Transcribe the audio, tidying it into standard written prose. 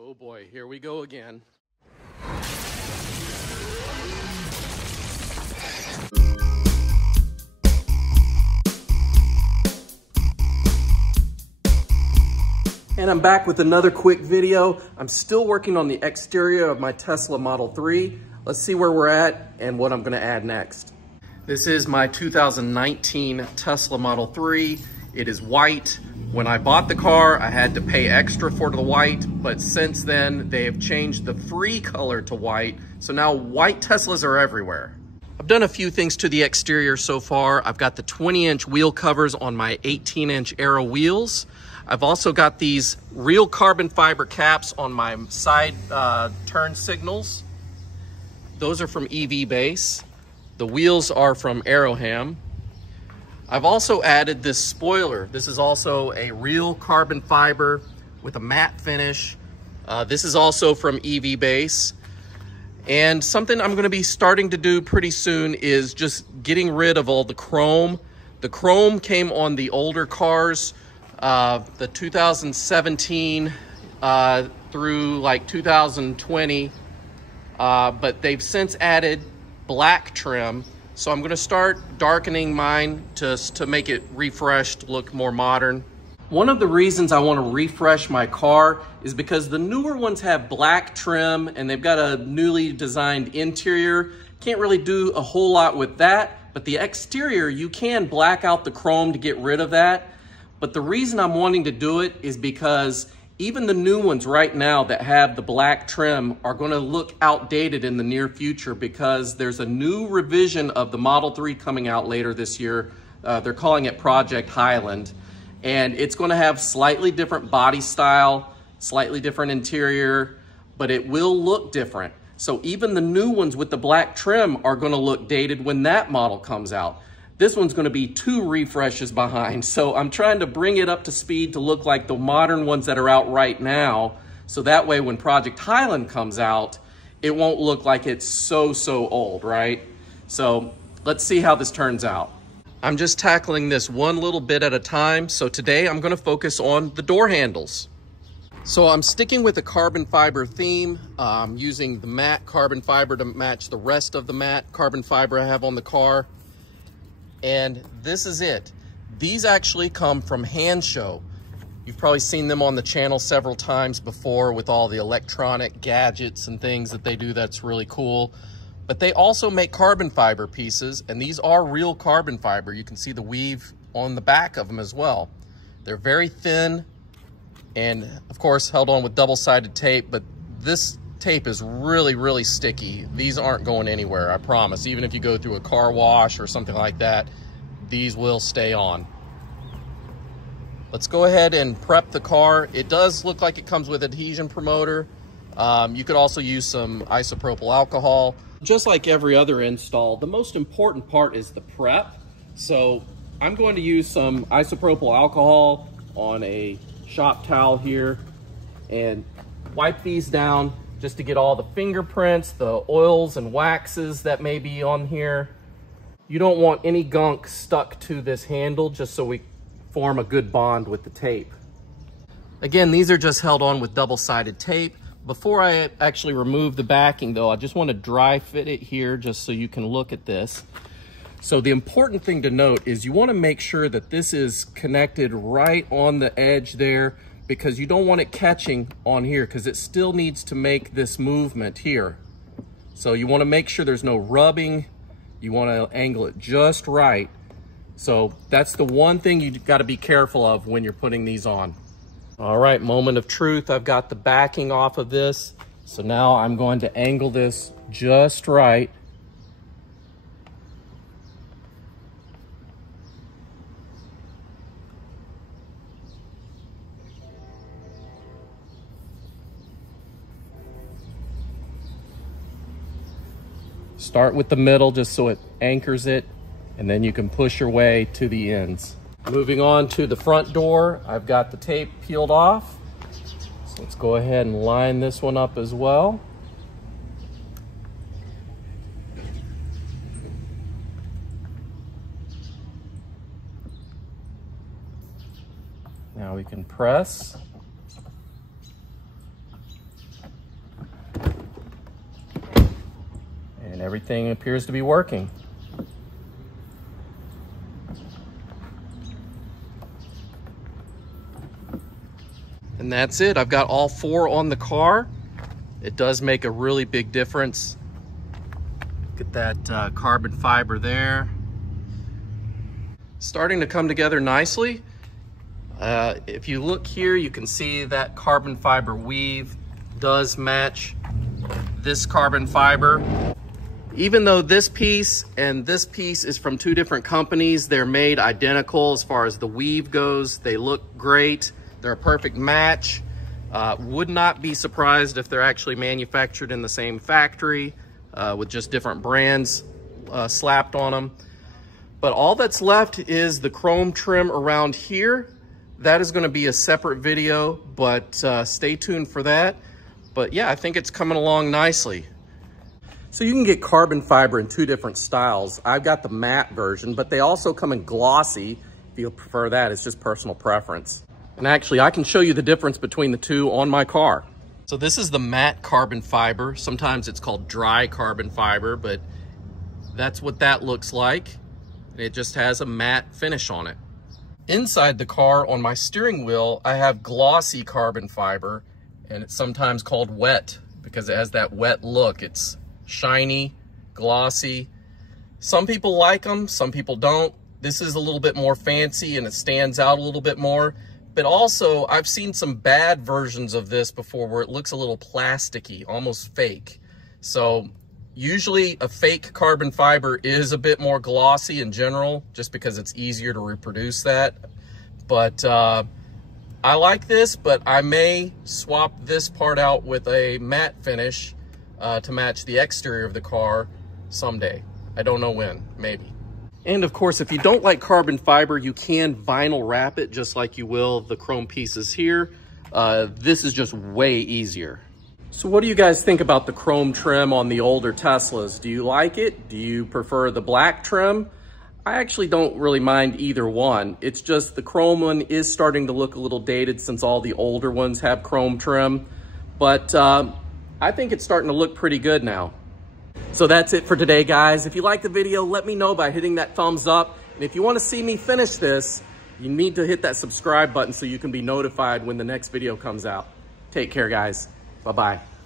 Oh boy, here we go again. And I'm back with another quick video. I'm still working on the exterior of my Tesla Model 3. Let's see where we're at and what I'm gonna add next. This is my 2019 Tesla Model 3. It is white. When I bought the car, I had to pay extra for the white, but since then, they have changed the free color to white. So now white Teslas are everywhere. I've done a few things to the exterior so far. I've got the 20-inch wheel covers on my 18-inch Aero wheels. I've also got these real carbon fiber caps on my side turn signals. Those are from EV Base. The wheels are from Aeroham. I've also added this spoiler. This is also a real carbon fiber with a matte finish. This is also from EV Base. And something I'm gonna be starting to do pretty soon is just getting rid of all the chrome. The chrome came on the older cars, the 2017 through like 2020, but they've since added black trim. So I'm gonna start darkening mine just to make it refreshed, look more modern. One of the reasons I wanna refresh my car is because the newer ones have black trim and they've got a newly designed interior. Can't really do a whole lot with that, but the exterior, you can black out the chrome to get rid of that. But the reason I'm wanting to do it is because even the new ones right now that have the black trim are going to look outdated in the near future because there's a new revision of the Model 3 coming out later this year. They're calling it Project Highland. And it's going to have slightly different body style, slightly different interior, but it will look different. So even the new ones with the black trim are going to look dated when that model comes out. This one's gonna be 2 refreshes behind. So I'm trying to bring it up to speed to look like the modern ones that are out right now. So that way when Project Highland comes out, it won't look like it's so old, right? So let's see how this turns out. I'm just tackling this one little bit at a time. So today I'm gonna focus on the door handles. So I'm sticking with the carbon fiber theme. I'm using the matte carbon fiber to match the rest of the matte carbon fiber I have on the car. And this is it. These actually come from Hanshow. You've probably seen them on the channel several times before with all the electronic gadgets and things that they do that's really cool. But they also make carbon fiber pieces, and these are real carbon fiber. You can see the weave on the back of them as well. They're very thin and of course held on with double-sided tape, but this tape is really sticky. These aren't going anywhere, I promise. Even if you go through a car wash or something like that, these will stay on. Let's go ahead and prep the car. It does look like it comes with adhesion promoter. You could also use some isopropyl alcohol. Just like every other install, the most important part is the prep. So I'm going to use some isopropyl alcohol on a shop towel here and wipe these down just to get all the fingerprints, the oils and waxes that may be on here. You don't want any gunk stuck to this handle just so we form a good bond with the tape. Again, these are just held on with double-sided tape. Before I actually remove the backing though, I just want to dry fit it here just so you can look at this. So the important thing to note is you want to make sure that this is connected right on the edge there, because you don't want it catching on here because it still needs to make this movement here. So you want to make sure there's no rubbing. You want to angle it just right. So that's the one thing you've got to be careful of when you're putting these on. All right, moment of truth. I've got the backing off of this. So now I'm going to angle this just right. Start with the middle just so it anchors it, and then you can push your way to the ends. Moving on to the front door, I've got the tape peeled off. So let's go ahead and line this one up as well. Now we can press. and everything appears to be working. And that's it. I've got all 4 on the car. It does make a really big difference. Get that carbon fiber there. Starting to come together nicely. If you look here, you can see that carbon fiber weave does match this carbon fiber. Even though this piece and this piece is from 2 different companies, they're made identical as far as the weave goes. They look great. They're a perfect match. Would not be surprised if they're actually manufactured in the same factory with just different brands slapped on them. But all that's left is the chrome trim around here. That is going to be a separate video, but stay tuned for that. But yeah, I think it's coming along nicely. So you can get carbon fiber in 2 different styles. I've got the matte version, but they also come in glossy. If you prefer that, it's just personal preference. And actually, I can show you the difference between the 2 on my car. So this is the matte carbon fiber. Sometimes it's called dry carbon fiber, but that's what that looks like. It just has a matte finish on it. Inside the car on my steering wheel, I have glossy carbon fiber, and it's sometimes called wet because it has that wet look. It's shiny, glossy. Some people like them, some people don't. This is a little bit more fancy and it stands out a little bit more. But also, I've seen some bad versions of this before where it looks a little plasticky, almost fake. So usually a fake carbon fiber is a bit more glossy in general, just because it's easier to reproduce that. But I like this, but I may swap this part out with a matte finish to match the exterior of the car someday. I don't know when, maybe. And of course, if you don't like carbon fiber, you can vinyl wrap it just like you will the chrome pieces here. This is just way easier. So what do you guys think about the chrome trim on the older Teslas? Do you like it? Do you prefer the black trim? I actually don't really mind either one. It's just the chrome one is starting to look a little dated since all the older ones have chrome trim. But I think it's starting to look pretty good now. So that's it for today, guys. If you like the video, let me know by hitting that thumbs up. And if you want to see me finish this, you need to hit that subscribe button so you can be notified when the next video comes out. Take care, guys. Bye-bye.